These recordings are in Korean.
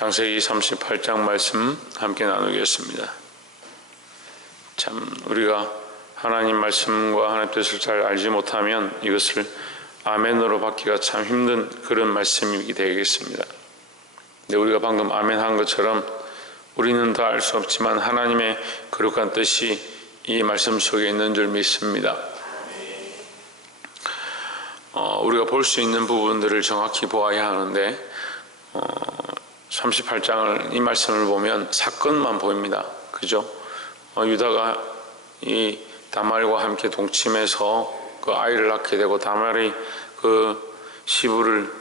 창세기 38장 말씀 함께 나누겠습니다. 참 우리가 하나님 말씀과 하나님 뜻을 잘 알지 못하면 이것을 아멘으로 받기가 참 힘든 그런 말씀이 되겠습니다. 근데 우리가 방금 아멘 한 것처럼 우리는 다 알 수 없지만 하나님의 거룩한 뜻이 이 말씀 속에 있는 줄 믿습니다. 우리가 볼 수 있는 부분들을 정확히 보아야 하는데 38장을 이 말씀을 보면 사건만 보입니다. 그죠? 유다가 이 다말과 함께 동침해서 그 아이를 낳게 되고 다말이 그 시부를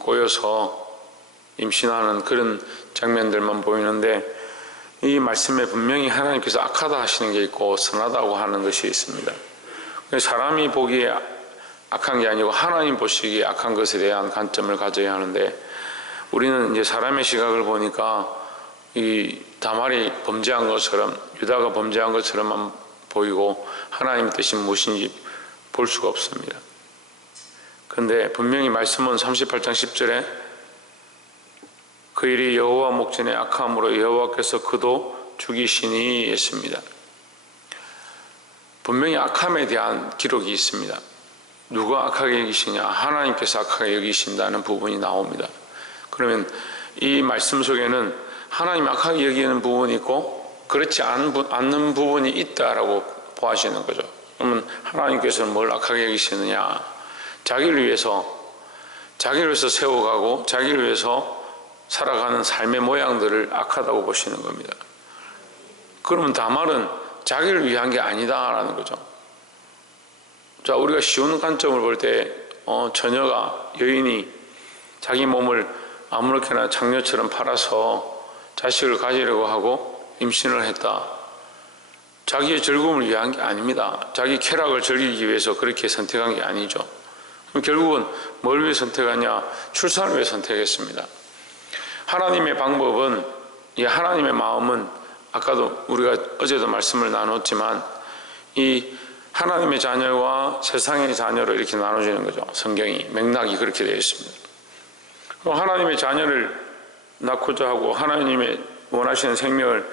꼬여서 임신하는 그런 장면들만 보이는데 이 말씀에 분명히 하나님께서 악하다 하시는 게 있고 선하다고 하는 것이 있습니다. 사람이 보기에 악한 게 아니고 하나님 보시기에 악한 것에 대한 관점을 가져야 하는데 우리는 이제 사람의 시각을 보니까 이 다말이 범죄한 것처럼 유다가 범죄한 것처럼만 보이고 하나님의 뜻이 무엇인지 볼 수가 없습니다. 그런데 분명히 말씀은 38장 10절에 그 일이 여호와 목전에 악함으로 여호와께서 그도 죽이시니 했습니다. 분명히 악함에 대한 기록이 있습니다. 누가 악하게 여기시냐? 하나님께서 악하게 여기신다는 부분이 나옵니다. 그러면 이 말씀 속에는 하나님이 악하게 여기는 부분이 있고 그렇지 않는 부분이 있다라고 보아지는 거죠. 그러면 하나님께서는 뭘 악하게 여기시느냐? 자기를 위해서 세워가고 자기를 위해서 살아가는 삶의 모양들을 악하다고 보시는 겁니다. 그러면 다말은 자기를 위한 게 아니다라는 거죠. 자, 우리가 쉬운 관점을 볼 때 처녀가 여인이 자기 몸을 아무렇게나 장녀처럼 팔아서 자식을 가지려고 하고 임신을 했다. 자기의 즐거움을 위한 게 아닙니다. 자기 쾌락을 즐기기 위해서 그렇게 선택한 게 아니죠. 그럼 결국은 뭘 위해 선택하냐? 출산을 위해 선택했습니다. 하나님의 방법은, 하나님의 마음은 아까도 우리가 어제도 말씀을 나눴지만 이 하나님의 자녀와 세상의 자녀로 이렇게 나눠지는 거죠. 성경이 맥락이 그렇게 되어 있습니다. 하나님의 자녀를 낳고자 하고 하나님의 원하시는 생명을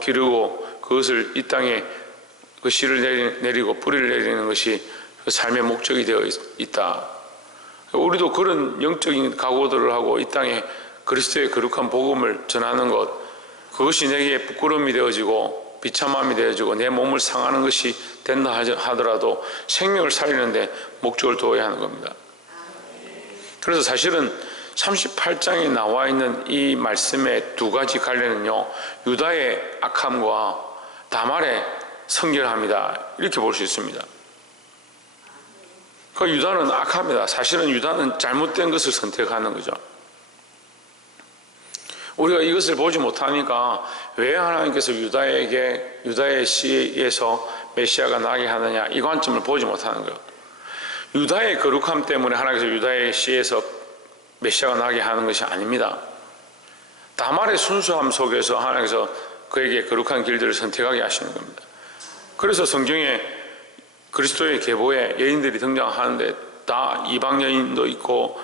기르고 그것을 이 땅에 그 씨를 내리고 뿌리를 내리는 것이 그 삶의 목적이 되어 있다. 우리도 그런 영적인 각오들을 하고 이 땅에 그리스도의 거룩한 복음을 전하는 것, 그것이 내게 부끄러움이 되어지고 비참함이 되어지고 내 몸을 상하는 것이 된다 하더라도 생명을 살리는데 목적을 두어야 하는 겁니다. 그래서 사실은 38장에 나와 있는 이 말씀의 두 가지 관련은요, 유다의 악함과 다말의 성결함이다, 이렇게 볼 수 있습니다. 그 유다는 악합니다. 사실은 유다는 잘못된 것을 선택하는 거죠. 우리가 이것을 보지 못하니까 왜 하나님께서 유다의 씨에서 메시아가 나게 하느냐, 이 관점을 보지 못하는 거예요. 유다의 거룩함 때문에 하나님께서 유다의 씨에서 메시아가 나게 하는 것이 아닙니다. 다말의 순수함 속에서 하나님께서 그에게 거룩한 길들을 선택하게 하시는 겁니다. 그래서 성경에 그리스도의 계보에 여인들이 등장하는데 다 이방 여인도 있고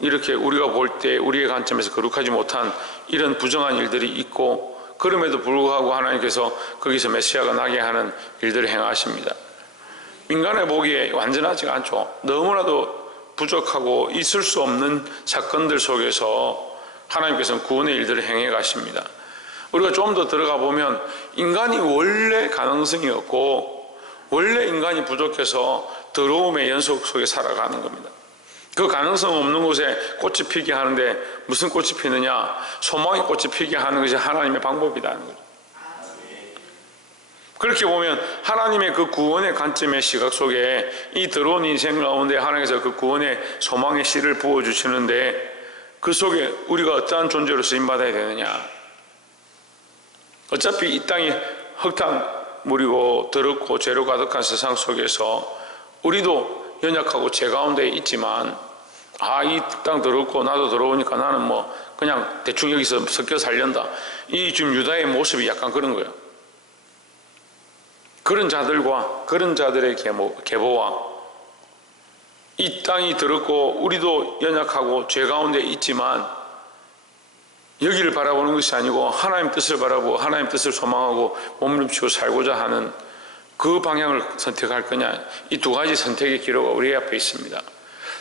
이렇게 우리가 볼 때 우리의 관점에서 거룩하지 못한 이런 부정한 일들이 있고 그럼에도 불구하고 하나님께서 거기서 메시아가 나게 하는 일들을 행하십니다. 인간의 보기에 완전하지가 않죠. 너무나도 부족하고 있을 수 없는 사건들 속에서 하나님께서는 구원의 일들을 행해 가십니다. 우리가 좀 더 들어가 보면 인간이 원래 가능성이 없고 원래 인간이 부족해서 더러움의 연속 속에 살아가는 겁니다. 그 가능성 없는 곳에 꽃이 피게 하는데 무슨 꽃이 피느냐? 소망의 꽃이 피게 하는 것이 하나님의 방법이라는 거죠. 그렇게 보면 하나님의 그 구원의 관점의 시각 속에 이 더러운 인생 가운데 하나님께서 그 구원의 소망의 씨를 부어주시는데 그 속에 우리가 어떠한 존재로 쓰임받아야 되느냐? 어차피 이 땅이 흙탕물이고 더럽고 죄로 가득한 세상 속에서 우리도 연약하고 죄 가운데 있지만 이 땅 더럽고 나도 더러우니까 나는 뭐 그냥 대충 여기서 섞여 살련다. 이 지금 유다의 모습이 약간 그런 거예요. 그런 자들과 그런 자들의 계보와 이 땅이 더럽고 우리도 연약하고 죄 가운데 있지만 여기를 바라보는 것이 아니고 하나님 뜻을 바라보고 하나님 뜻을 소망하고 몸부림치고 살고자 하는 그 방향을 선택할 거냐, 이 두 가지 선택의 기로가 우리 앞에 있습니다.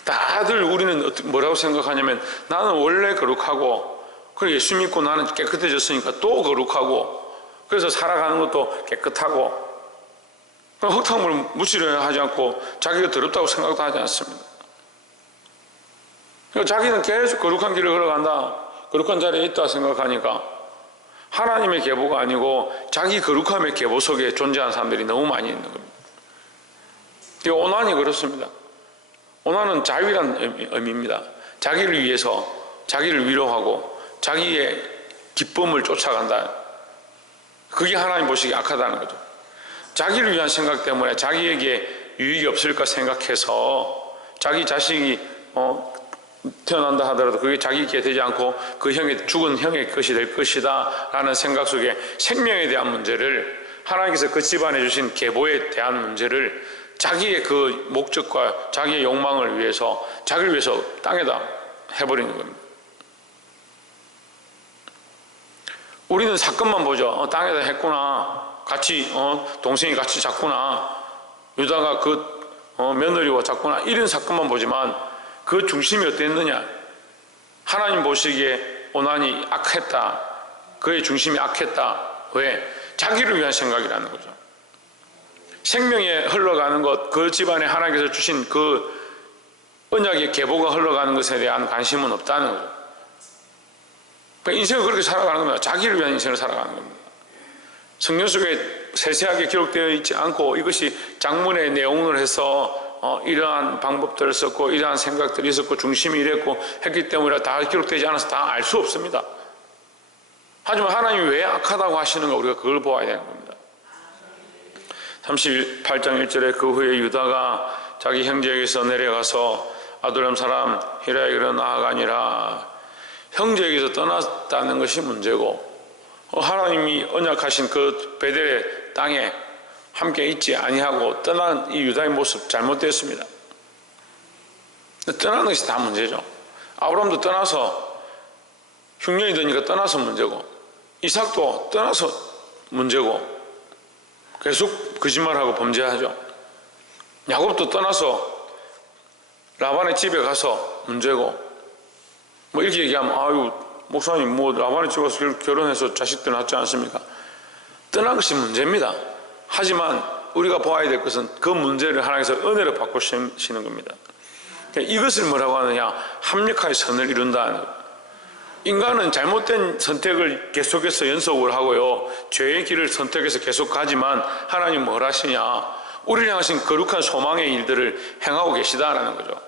다들 우리는 뭐라고 생각하냐면, 나는 원래 거룩하고 그리고 예수 믿고 나는 깨끗해졌으니까 또 거룩하고 그래서 살아가는 것도 깨끗하고, 흙탕물 묻히려 하지 않고 자기가 더럽다고 생각도 하지 않습니다. 그러니까 자기는 계속 거룩한 길을 걸어간다, 거룩한 자리에 있다 생각하니까 하나님의 계보가 아니고 자기 거룩함의 계보 속에 존재하는 사람들이 너무 많이 있는 겁니다. 오난이 그렇습니다. 오난은 자유란 의미입니다. 자기를 위해서 자기를 위로하고 자기의 기쁨을 쫓아간다. 그게 하나님 보시기에 악하다는 거죠. 자기를 위한 생각 때문에 자기에게 유익이 없을까 생각해서 자기 자식이 태어난다 하더라도 그게 자기께 되지 않고 그 형의 죽은 형의 것이 될 것이다 라는 생각 속에 생명에 대한 문제를, 하나님께서 그 집안에 주신 계보에 대한 문제를 자기의 그 목적과 자기의 욕망을 위해서, 자기를 위해서 땅에다 해버리는 겁니다. 우리는 사건만 보죠. 땅에다 했구나, 같이 동생이 같이 잤구나, 유다가 그 며느리와 잤구나, 이런 사건만 보지만 그 중심이 어땠느냐, 하나님 보시기에 오난이 악했다, 그의 중심이 악했다. 왜? 자기를 위한 생각이라는 거죠. 생명에 흘러가는 것, 그 집안에 하나님께서 주신 그 언약의 계보가 흘러가는 것에 대한 관심은 없다는 거죠. 그러니까 인생을 그렇게 살아가는 겁니다. 자기를 위한 인생을 살아가는 겁니다. 성경 속에 세세하게 기록되어 있지 않고 이것이 장문의 내용을 해서 이러한 방법들을 썼고 이러한 생각들이 있었고 중심이 이랬고 했기 때문에 다 기록되지 않아서 다 알 수 없습니다. 하지만 하나님이 왜 악하다고 하시는가, 우리가 그걸 보아야 되는 겁니다. 38장 1절에 그 후에 유다가 자기 형제에게서 내려가서 아둘람 사람 히라에게로 나아가니라. 형제에게서 떠났다는 것이 문제고, 하나님이 언약하신 그 베델의 땅에 함께 있지 아니하고 떠난 이 유다의 모습 잘못되었습니다. 떠나는 것이 다 문제죠. 아브라함도 떠나서 흉년이 되니까 떠나서 문제고, 이삭도 떠나서 문제고 계속 거짓말하고 범죄하죠. 야곱도 떠나서 라반의 집에 가서 문제고, 뭐 이렇게 얘기하면 아유 목사님 뭐 라반의 집에 가서 결혼해서 자식들 낳지 않습니까? 떠난 것이 문제입니다. 하지만 우리가 보아야 될 것은 그 문제를 하나님께서 은혜로 바꾸시는 겁니다. 이것을 뭐라고 하느냐, 합력하여 선을 이룬다는 거예요. 인간은 잘못된 선택을 계속해서 연속을 하고요, 죄의 길을 선택해서 계속 가지만 하나님 뭘 하시냐, 우리를 향하신 거룩한 소망의 일들을 행하고 계시다라는 거죠.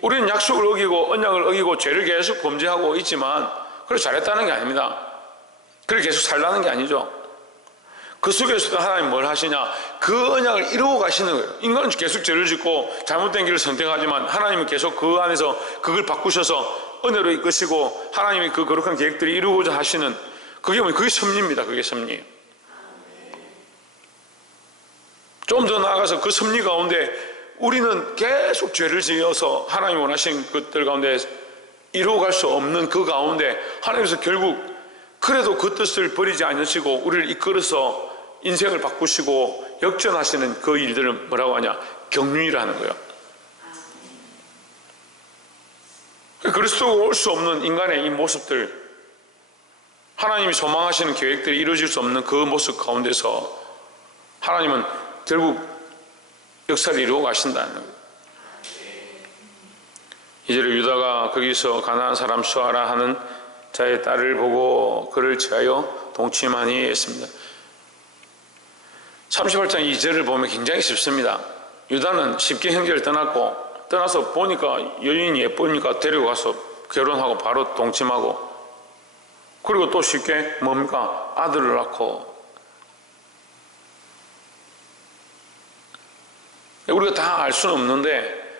우리는 약속을 어기고 언약을 어기고 죄를 계속 범죄하고 있지만 그걸 잘했다는 게 아닙니다. 그걸 계속 살라는 게 아니죠. 그 속에서도 하나님 뭘 하시냐, 그 언약을 이루고 가시는 거예요. 인간은 계속 죄를 짓고 잘못된 길을 선택하지만 하나님은 계속 그 안에서 그걸 바꾸셔서 은혜로 이끄시고 하나님이 그 거룩한 계획들을 이루고자 하시는, 그게 섭리입니다. 그게 섭리예요. 좀 더 나아가서 그 섭리 가운데 우리는 계속 죄를 지어서 하나님이 원하신 것들 가운데 이루어갈 수 없는 그 가운데 하나님께서 결국 그래도 그 뜻을 버리지 않으시고 우리를 이끌어서 인생을 바꾸시고 역전하시는 그 일들을 뭐라고 하냐, 경륜이라는 거예요. 그리스도가 올 수 없는 인간의 이 모습들, 하나님이 소망하시는 계획들이 이루어질 수 없는 그 모습 가운데서 하나님은 결국 역사를 이루어 가신다는 거예요. 이제 유다가 거기서 가나안 사람 수아라 하는 자의 딸을 보고 그를 취하여 동침하니 했습니다. 38장 2절을 보면 굉장히 쉽습니다. 유다는 쉽게 형제를 떠나서 보니까 여인이 예쁘니까 데려가서 결혼하고 바로 동침하고, 그리고 또 쉽게 뭡니까? 아들을 낳고. 우리가 다 알 수는 없는데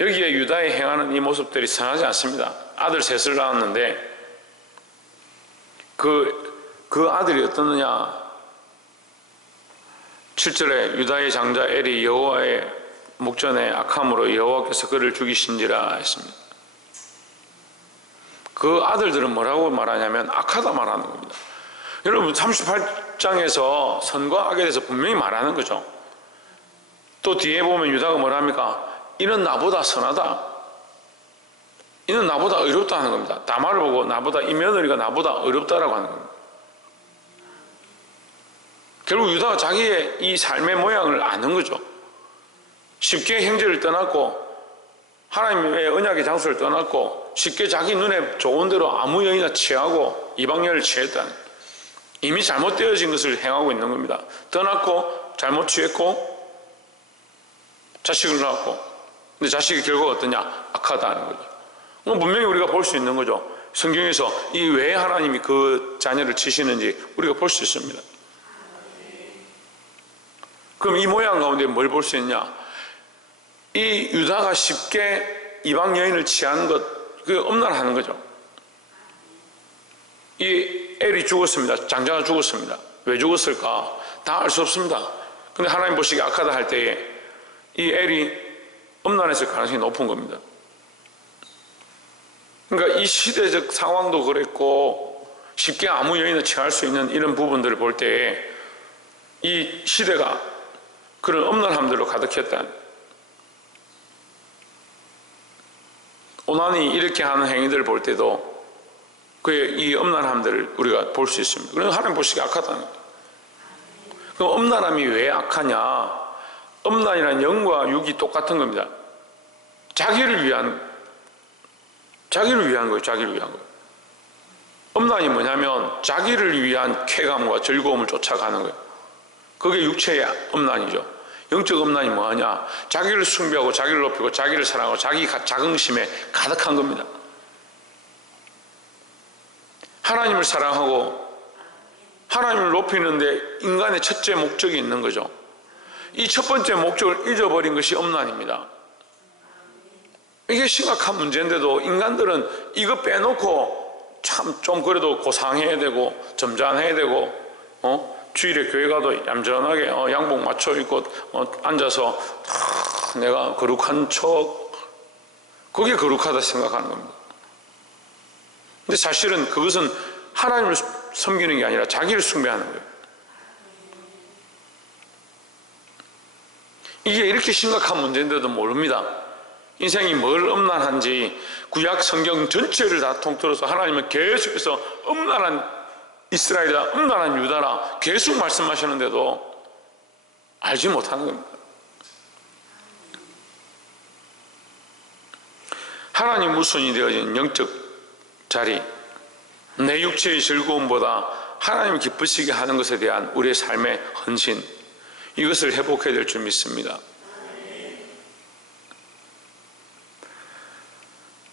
여기에 유다의 행하는 이 모습들이 선하지 않습니다. 아들 셋을 낳았는데 그 아들이 어떻느냐, 7절에 유다의 장자 엘이 여호와의 목전에 악함으로 여호와께서 그를 죽이신지라 했습니다. 그 아들들은 뭐라고 말하냐면 악하다 말하는 겁니다. 여러분 38장에서 선과 악에 대해서 분명히 말하는 거죠. 또 뒤에 보면 유다가 뭐랍니까? 이는 나보다 선하다, 이는 나보다 의롭다 하는 겁니다. 다말을 보고 나보다, 이 며느리가 나보다 의롭다라고 하는 겁니다. 결국 유다가 자기의 이 삶의 모양을 아는 거죠. 쉽게 형제를 떠났고 하나님의 언약의 장소를 떠났고 쉽게 자기 눈에 좋은 대로 아무 여인이나 취하고 이방 여인을 취했다는, 이미 잘못되어진 것을 행하고 있는 겁니다. 떠났고 잘못 취했고 자식을 낳았고, 근데 자식의 결과가 어떠냐? 악하다는 거죠. 분명히 우리가 볼 수 있는 거죠. 성경에서 이 왜 하나님이 그 자녀를 치시는지 우리가 볼 수 있습니다. 그럼 이 모양 가운데 뭘 볼 수 있냐? 이 유다가 쉽게 이방 여인을 취하는 것, 그게 엄란하는 거죠. 이 엘이 죽었습니다. 장자가 죽었습니다. 왜 죽었을까? 다 알 수 없습니다. 근데 하나님 보시기에 악하다 할 때에 이 엘이 엄란했을 가능성이 높은 겁니다. 그러니까 이 시대적 상황도 그랬고 쉽게 아무 여인을 취할 수 있는 이런 부분들을 볼 때에 이 시대가 그런 엄란함들로 가득했다는, 오난이 이렇게 하는 행위들을 볼 때도 그의 이 엄란함들을 우리가 볼 수 있습니다. 그래서 하나님 보시기에 악하다는 거예요. 그럼 엄란함이 왜 악하냐? 엄란이란 영과 육이 똑같은 겁니다. 자기를 위한 거예요. 자기를 위한 거예요. 엄란이 뭐냐면 자기를 위한 쾌감과 즐거움을 쫓아가는 거예요. 그게 육체의 엄란이죠. 영적 엄란이 뭐하냐? 자기를 숭배하고 자기를 높이고 자기를 사랑하고 자기 자긍심에 가득한 겁니다. 하나님을 사랑하고 하나님을 높이는데 인간의 첫째 목적이 있는 거죠. 이 첫 번째 목적을 잊어버린 것이 엄란입니다. 이게 심각한 문제인데도 인간들은 이거 빼놓고 참 좀 그래도 고상해야 되고 점잖해야 되고 주일에 교회 가도 얌전하게 양복 맞춰 입고 앉아서 내가 거룩한 척, 그게 거룩하다 생각하는 겁니다. 근데 사실은 그것은 하나님을 섬기는 게 아니라 자기를 숭배하는 거예요. 이게 이렇게 심각한 문제인데도 모릅니다. 인생이 뭘 엄란한지 구약 성경 전체를 다 통틀어서 하나님은 계속해서 엄란한 이스라엘이다, 엄란한 유다라 계속 말씀하시는데도 알지 못하는 겁니다. 하나님 우선이 되어진 영적 자리, 내 육체의 즐거움보다 하나님을 기쁘시게 하는 것에 대한 우리의 삶의 헌신, 이것을 회복해야 될 줄 믿습니다.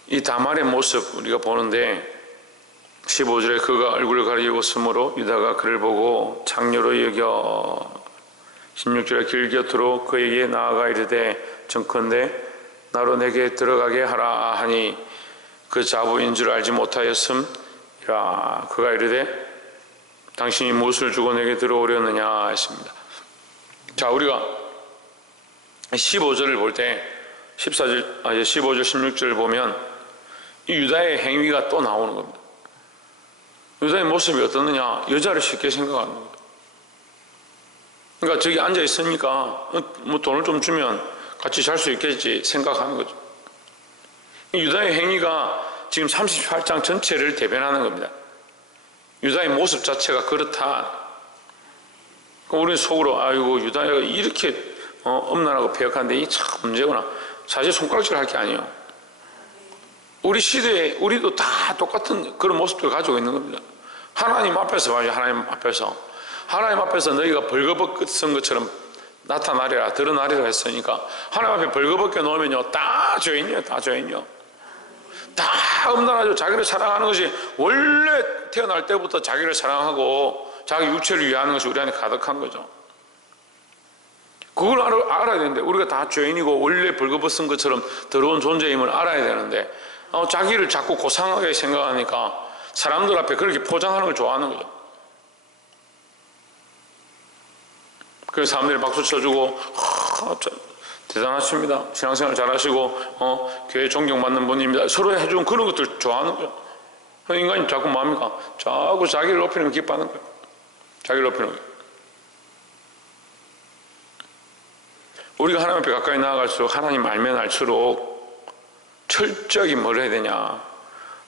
이 다말의 모습 우리가 보는데 15절에 그가 얼굴을 가리고 쓰므로 유다가 그를 보고 창녀로 여겨, 16절에 길 곁으로 그에게 나아가 이르되 정컨대 나로 내게 들어가게 하라 하니 그 자부인 줄 알지 못하였음이라. 그가 이르되 당신이 무엇을 주고 내게 들어오려느냐 했습니다. 자, 우리가 15절을 볼 때 15절, 16절을 보면 이 유다의 행위가 또 나오는 겁니다. 유다의 모습이 어떻느냐? 여자를 쉽게 생각하는 겁니다. 그러니까 저기 앉아 있으니까 뭐 돈을 좀 주면 같이 잘 수 있겠지 생각하는 거죠. 이 유다의 행위가 지금 38장 전체를 대변하는 겁니다. 유다의 모습 자체가 그렇다. 우리는 속으로 아이고 유다가 이렇게 엄란하고 배역한데 이 참 문제구나. 사실 손가락질 할 게 아니에요. 우리 시대에 우리도 다 똑같은 그런 모습들을 가지고 있는 겁니다. 하나님 앞에서 봐요. 하나님 앞에서 너희가 벌거벗은 것처럼 나타나리라, 드러나리라 했으니까 하나님 앞에 벌거벗게 놓으면요 다 죄인이에요. 다 엄란하죠. 자기를 사랑하는 것이 원래 태어날 때부터 자기를 사랑하고 자기 육체를 위하는 것이 우리 안에 가득한 거죠. 그걸 알아야 되는데, 우리가 다 죄인이고 원래 벌거벗은 것처럼 더러운 존재임을 알아야 되는데 자기를 자꾸 고상하게 생각하니까 사람들 앞에 그렇게 포장하는 걸 좋아하는 거죠. 그래서 사람들이 박수 쳐주고 대단하십니다, 신앙생활 잘하시고 교회 존경받는 분입니다, 서로 해주는 그런 것들 좋아하는 거죠. 인간이 자꾸 뭡니까? 자꾸 자기를 높이는 거 기뻐하는 거예요. 자기를 높이는 거예요. 우리가 하나님 앞에 가까이 나아갈수록 하나님 알면 알수록 철저하게 뭘 해야 되냐?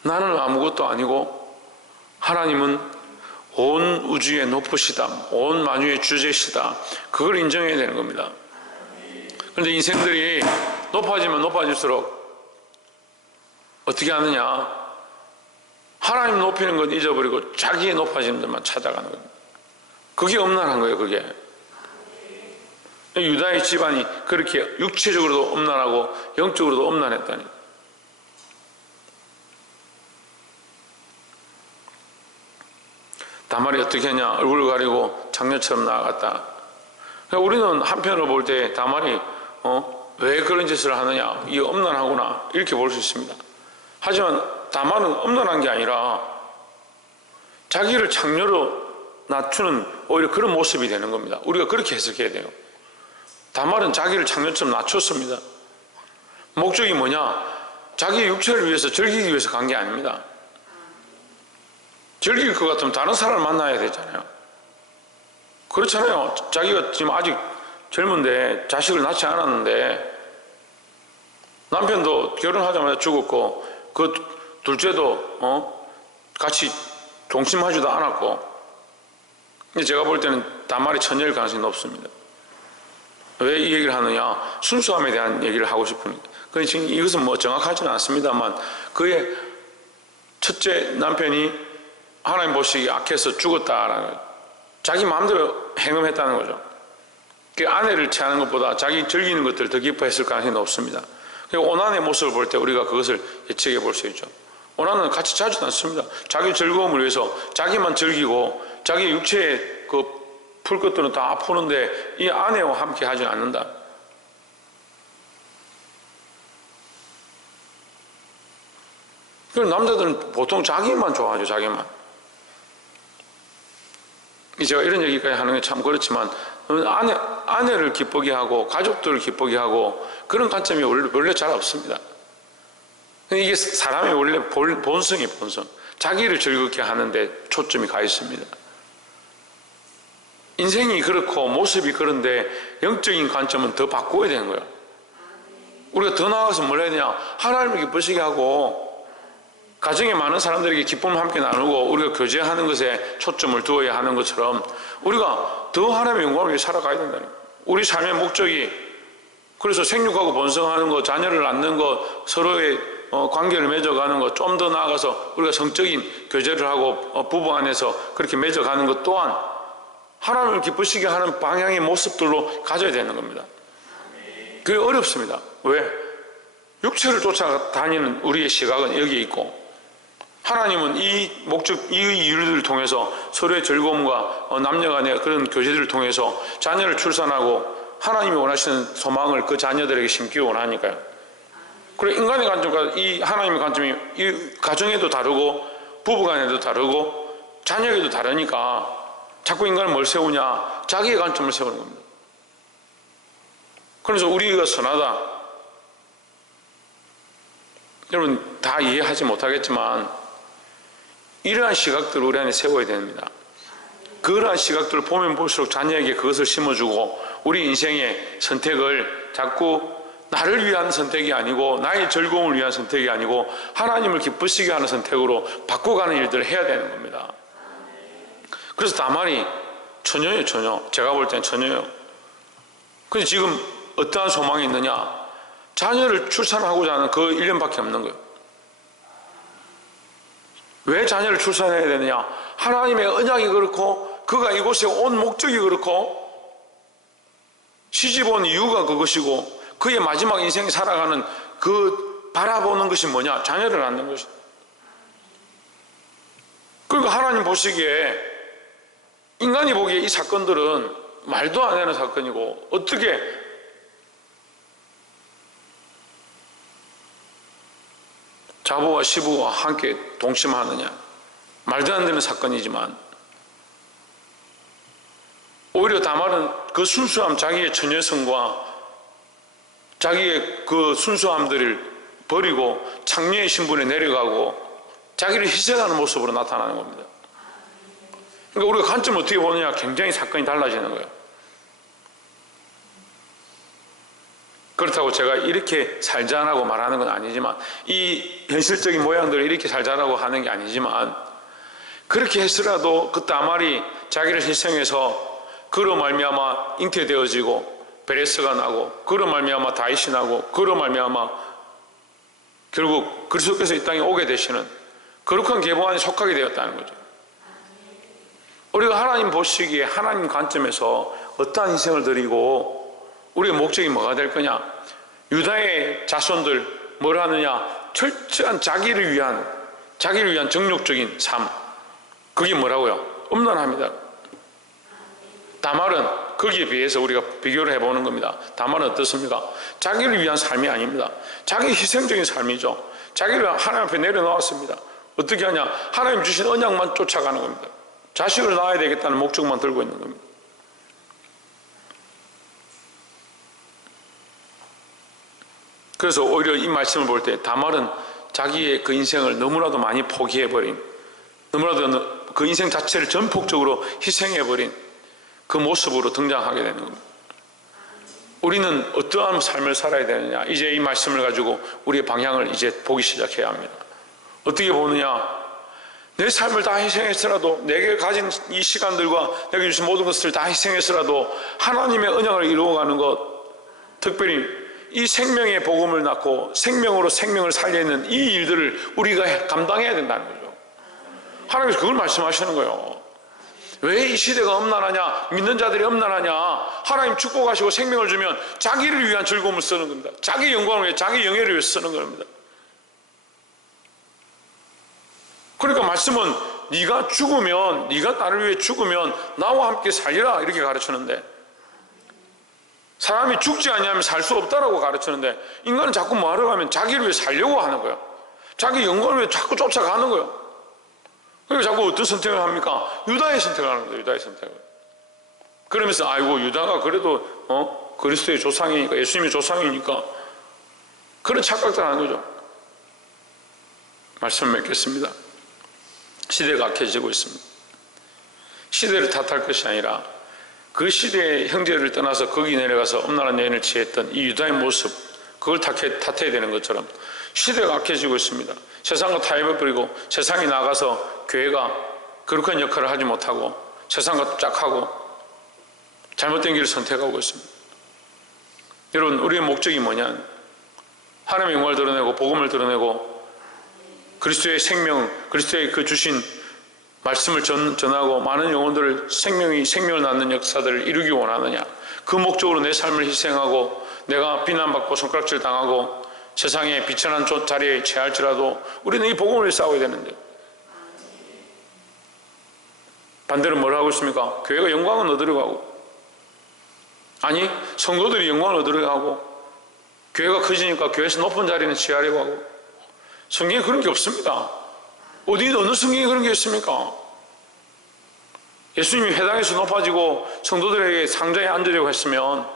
나는 아무것도 아니고 하나님은 온 우주의 높으시다, 온 만유의 주제시다. 그걸 인정해야 되는 겁니다. 그런데 인생들이 높아지면 높아질수록 어떻게 하느냐? 하나님 높이는 건 잊어버리고 자기의 높아지는 데만 찾아가는 겁니다. 그게 엄난한 거예요. 그게 유다의 집안이 그렇게 육체적으로도 엄난하고 영적으로도 엄난했다니. 다말이 어떻게 했냐? 얼굴을 가리고 장녀처럼 나아갔다. 그러니까 우리는 한편으로 볼 때 다말이 왜 그런 짓을 하느냐? 이게 엄난하구나 이렇게 볼 수 있습니다. 하지만 다말은 엄난한 게 아니라 자기를 장녀로 낮추는 오히려 그런 모습이 되는 겁니다. 우리가 그렇게 해석해야 돼요. 다말은 자기를 장녀처럼 낮췄습니다. 목적이 뭐냐? 자기의 육체를 위해서 즐기기 위해서 간 게 아닙니다. 즐길 것 같으면 다른 사람을 만나야 되잖아요. 그렇잖아요. 자기가 지금 아직 젊은데 자식을 낳지 않았는데 남편도 결혼하자마자 죽었고 그 둘째도 같이 동침하지도 않았고, 근데 제가 볼 때는 다말이 처녀일 가능성이 높습니다. 왜 이 얘기를 하느냐? 순수함에 대한 얘기를 하고 싶습니다. 지금 이것은 뭐 정확하지는 않습니다만 그의 첫째 남편이 하나님 보시기에 악해서 죽었다라는 거죠. 자기 마음대로 행음했다는 거죠. 그 아내를 취하는 것보다 자기 즐기는 것들을 더 기뻐했을 가능성이 높습니다. 오난의 모습을 볼 때 우리가 그것을 예측해 볼 수 있죠. 오난은 같이 자주도 않습니다. 자기 즐거움을 위해서 자기만 즐기고 자기 육체의 그 풀 것들은 다 푸는데 이 아내와 함께 하지 않는다. 그럼 남자들은 보통 자기만 좋아하죠. 자기만. 제가 이런 얘기까지 하는 게 참 그렇지만 아내를 기쁘게 하고 가족들을 기쁘게 하고 그런 관점이 원래 잘 없습니다. 이게 사람의 원래 본성이에요. 본성. 자기를 즐겁게 하는데 초점이 가 있습니다. 인생이 그렇고 모습이 그런데 영적인 관점은 더 바꿔야 되는 거예요. 우리가 더 나아가서 뭘 해야 되냐? 하나님을 기쁘시게 하고 가정에 많은 사람들에게 기쁨을 함께 나누고 우리가 교제하는 것에 초점을 두어야 하는 것처럼 우리가 더 하나님의 영광을 위해 살아가야 된다는 거예요. 우리 삶의 목적이 그래서 생육하고 번성하는 것, 자녀를 낳는 것, 서로의 관계를 맺어가는 것, 좀 더 나아가서 우리가 성적인 교제를 하고 부부 안에서 그렇게 맺어가는 것 또한 하나님을 기쁘시게 하는 방향의 모습들로 가져야 되는 겁니다. 그게 어렵습니다. 왜? 육체를 쫓아다니는 우리의 시각은 여기에 있고 하나님은 이 목적, 이 이유들을 통해서 서로의 즐거움과 남녀간의 그런 교제들을 통해서 자녀를 출산하고 하나님이 원하시는 소망을 그 자녀들에게 심기를 원하니까요. 그래 인간의 관점과 이 하나님의 관점이 이 가정에도 다르고 부부간에도 다르고 자녀에게도 다르니까 자꾸 인간은 뭘 세우냐? 자기의 관점을 세우는 겁니다. 그래서 우리가 선하다. 여러분 다 이해하지 못하겠지만 이러한 시각들을 우리 안에 세워야 됩니다. 그러한 시각들을 보면 볼수록 자녀에게 그것을 심어주고 우리 인생의 선택을 자꾸 나를 위한 선택이 아니고 나의 즐거움을 위한 선택이 아니고 하나님을 기쁘시게 하는 선택으로 바꿔가는 일들을 해야 되는 겁니다. 그래서 다말이 처녀예요. 처녀. 제가 볼 때는 처녀예요. 근데 지금 어떠한 소망이 있느냐? 자녀를 출산하고자 하는 그 1년밖에 없는 거예요. 왜 자녀를 출산해야 되느냐? 하나님의 언약이 그렇고 그가 이곳에 온 목적이 그렇고 시집 온 이유가 그것이고 그의 마지막 인생이 살아가는 그 바라보는 것이 뭐냐? 자녀를 낳는 것이다. 그러니까 하나님 보시기에 인간이 보기에 이 사건들은 말도 안 되는 사건이고 어떻게 자부와 시부와 함께 동침하느냐. 말도 안 되는 사건이지만 오히려 다말은 그 순수함, 자기의 처녀성과 자기의 그 순수함들을 버리고 창녀의 신분에 내려가고 자기를 희생하는 모습으로 나타나는 겁니다. 그러니까 우리가 관점을 어떻게 보느냐, 굉장히 사건이 달라지는 거예요. 그렇다고 제가 이렇게 살자라고 말하는 건 아니지만, 이 현실적인 모양들을 이렇게 살자라고 하는 게 아니지만, 그렇게 했으라도 그 다말이 자기를 희생해서 그로 말미암아 잉태되어지고 베레스가 나고, 그로 말미암아 다윗이 나고, 그로 말미암아 결국 그리스도께서 이 땅에 오게 되시는 거룩한 계보 안에 속하게 되었다는 거죠. 우리가 하나님 보시기에 하나님 관점에서 어떠한 희생을 드리고 우리의 목적이 뭐가 될 거냐? 유다의 자손들 뭘 하느냐? 철저한 자기를 위한 정욕적인 삶. 그게 뭐라고요? 음란합니다. 다말은 거기에 비해서 우리가 비교를 해보는 겁니다. 다말은 어떻습니까? 자기를 위한 삶이 아닙니다. 자기 희생적인 삶이죠. 자기를 하나님 앞에 내려놓았습니다. 어떻게 하냐? 하나님 주신 언약만 쫓아가는 겁니다. 자식을 낳아야 되겠다는 목적만 들고 있는 겁니다. 그래서 오히려 이 말씀을 볼 때 다말은 자기의 그 인생을 너무나도 많이 포기해버린, 너무나도 그 인생 자체를 전폭적으로 희생해버린 그 모습으로 등장하게 되는 겁니다. 우리는 어떠한 삶을 살아야 되느냐? 이제 이 말씀을 가지고 우리의 방향을 이제 보기 시작해야 합니다. 어떻게 보느냐? 내 삶을 다 희생했으라도, 내게 가진 이 시간들과 내게 주신 모든 것을 다 희생했으라도 하나님의 언약을 이루어가는 것, 특별히 이 생명의 복음을 낳고 생명으로 생명을 살리는 이 일들을 우리가 감당해야 된다는 거죠. 하나님께서 그걸 말씀하시는 거예요. 왜 이 시대가 음란하냐? 믿는 자들이 음란하냐? 하나님 축복하시고 생명을 주면 자기를 위한 즐거움을 쓰는 겁니다. 자기 영광을 위해, 자기 영예를 위해 쓰는 겁니다. 그러니까 말씀은 네가 죽으면, 네가 나를 위해 죽으면 나와 함께 살리라 이렇게 가르치는데, 사람이 죽지 아니하면 살 수 없다라고 가르치는데, 인간은 자꾸 뭐하러 가면 자기를 위해 살려고 하는 거예요. 자기 영광을 위해 자꾸 쫓아가는 거예요. 그러니까 자꾸 어떤 선택을 합니까? 유다의 선택을 하는 거예요. 유다의 선택을. 그러면서 아이고 유다가 그래도 그리스도의 조상이니까, 예수님의 조상이니까, 그런 착각들 하는 거죠. 말씀 맺겠습니다. 시대가 악해지고 있습니다. 시대를 탓할 것이 아니라 그 시대의 형제를 떠나서 거기 내려가서 음란한 여인을 취했던 이 유다의 모습, 그걸 탓해야 되는 것처럼 시대가 악해지고 있습니다. 세상과 타협해버리고 세상에 나가서 교회가 거룩한 역할을 하지 못하고 세상과 짝하고 잘못된 길을 선택하고 있습니다. 여러분, 우리의 목적이 뭐냐? 하나님의 영광을 드러내고 복음을 드러내고 그리스도의 생명, 그리스도의 그 주신 말씀을 전하고 많은 영혼들을 생명을 낳는 역사들을 이루기 원하느냐? 그 목적으로 내 삶을 희생하고 내가 비난받고 손가락질 당하고 세상에 비천한 자리에 처할지라도 우리는 이 복음을 위해 싸워야 되는데, 반대로 뭘 하고 있습니까? 교회가 영광을 얻으려고 하고, 아니 성도들이 영광을 얻으려고 하고, 교회가 커지니까 교회에서 높은 자리는 취하려고 하고. 성경에 그런 게 없습니다. 어느 성경에 그런 게 있습니까? 예수님이 회당에서 높아지고 성도들에게 상자에 앉으려고 했으면,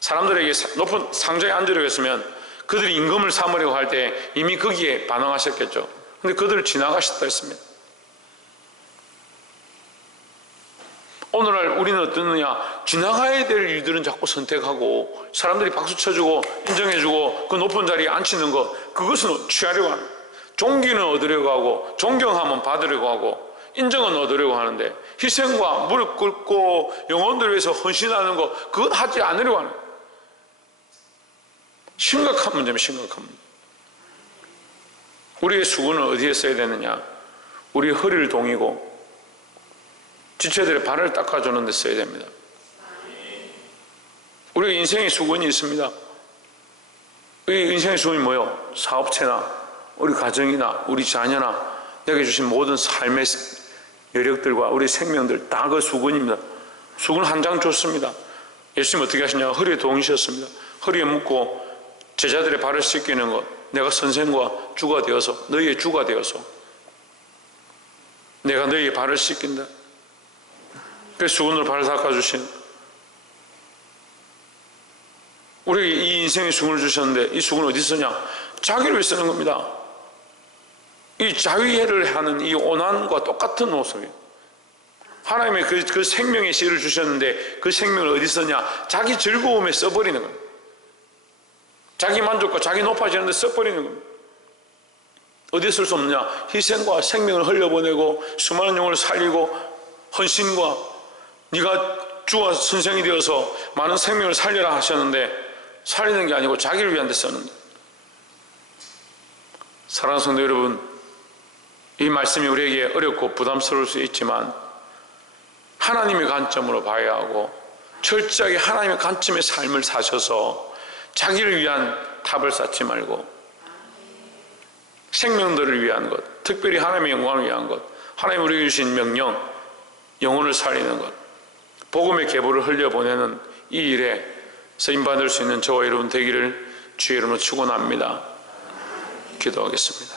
사람들에게 높은 상자에 앉으려고 했으면 그들이 임금을 삼으려고 할 때 이미 거기에 반응하셨겠죠. 근데 그들을 지나가셨다 했습니다. 오늘날 우리는 어떻느냐? 지나가야 될 일들은 자꾸 선택하고 사람들이 박수 쳐주고 인정해주고 그 높은 자리에 앉히는 것, 그것은 취하려고 합니다. 존귀는 얻으려고 하고 존경함은 받으려고 하고 인정은 얻으려고 하는데, 희생과 무릎 꿇고 영혼들을 위해서 헌신하는 것, 그건 하지 않으려고 하는 거예요. 심각한 문제입니다. 심각한 문제. 우리의 수고는 어디에 써야 되느냐? 우리의 허리를 동이고 지체들의 발을 닦아주는 데 써야 됩니다. 우리가 인생의 수건이 있습니다. 우리 인생의 수건이 뭐예요? 사업체나 우리 가정이나 우리 자녀나 내게 주신 모든 삶의 여력들과 우리 생명들 다 그 수건입니다. 수건 한 장 줬습니다. 예수님 어떻게 하시냐? 허리에 동이셨습니다. 허리에 묶고 제자들의 발을 씻기는 것, 내가 선생과 주가 되어서, 너희의 주가 되어서 내가 너희의 발을 씻긴다. 그 수건으로 발을 닦아주신, 우리에게 이 인생의 수건을 주셨는데 이 수건을 어디 쓰냐? 자기를 위해 쓰는 겁니다. 이 자위회를 하는 이 오난과 똑같은 모습이에요. 하나님의 그 생명의 씨를 주셨는데 그 생명을 어디 쓰냐? 자기 즐거움에 써버리는 거예요. 자기 만족과 자기 높아지는 데 써버리는 겁니다. 어디에 쓸 수 없느냐? 희생과 생명을 흘려보내고 수많은 영혼을 살리고 헌신과 네가 주와 선생이 되어서 많은 생명을 살려라 하셨는데 살리는 게 아니고 자기를 위한 데 썼는데, 사랑하는 성도 여러분, 이 말씀이 우리에게 어렵고 부담스러울 수 있지만 하나님의 관점으로 봐야 하고 철저하게 하나님의 관점의 삶을 사셔서 자기를 위한 탑을 쌓지 말고 생명들을 위한 것, 특별히 하나님의 영광을 위한 것, 하나님 우리에게 주신 명령, 영혼을 살리는 것, 복음의 계보를 흘려보내는 이 일에 쓰임받을 수 있는 저와 여러분 되기를 주의 이름으로 축원합니다. 기도하겠습니다.